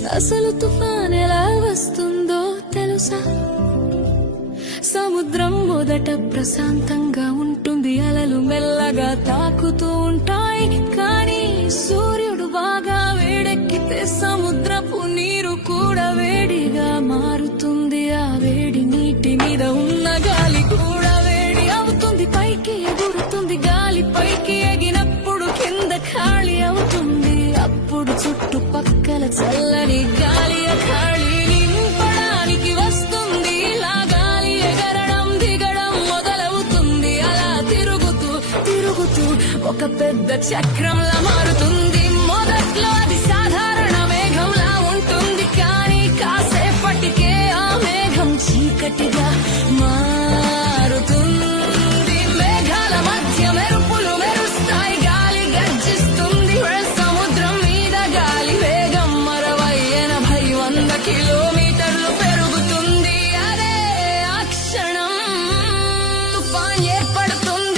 అసలు తుఫాన్ ఎలా వస్తుందో తెలుసా? సముద్రం మొదట ప్రశాంతంగా ఉంటుంది, అలలు మెల్లగా తాకుతూ ఉంటాయి. కానీ సూర్యుడు బాగా వేడెక్కితే సముద్రపు నీరు కూడా వేడిగా మారుతుంది. ఆ వేడి నీటి మీద ఉన్న గాలి కూడా వేడి అవుతుంది, పైకి ఎగురుతుంది. గాలి పైకి ఎగినప్పుడు కింద ఖాళీ అవుతుంది. అప్పుడు చుట్టుపక్కల చల్లని గాలి ఖాళీ నింపడానికి వస్తుంది. ఇలా గాలి ఎగరడం దిగడం మొదలవుతుంది. అలా తిరుగుతూ తిరుగుతూ ఒక పెద్ద చక్రంలా మారుతుంది. మొదట్లో అది సాధారణ మేఘంలా ఉంటుంది, కానీ కాసేపటికే ఆ మేఘం చీకటిగా మారుతుంది. మేఘాల మధ్య మెరుపులు మెరుస్తాయి, గాలి గర్జిస్తుంది. సముద్రం మీద గాలి వేగం 60-80-100 కిలో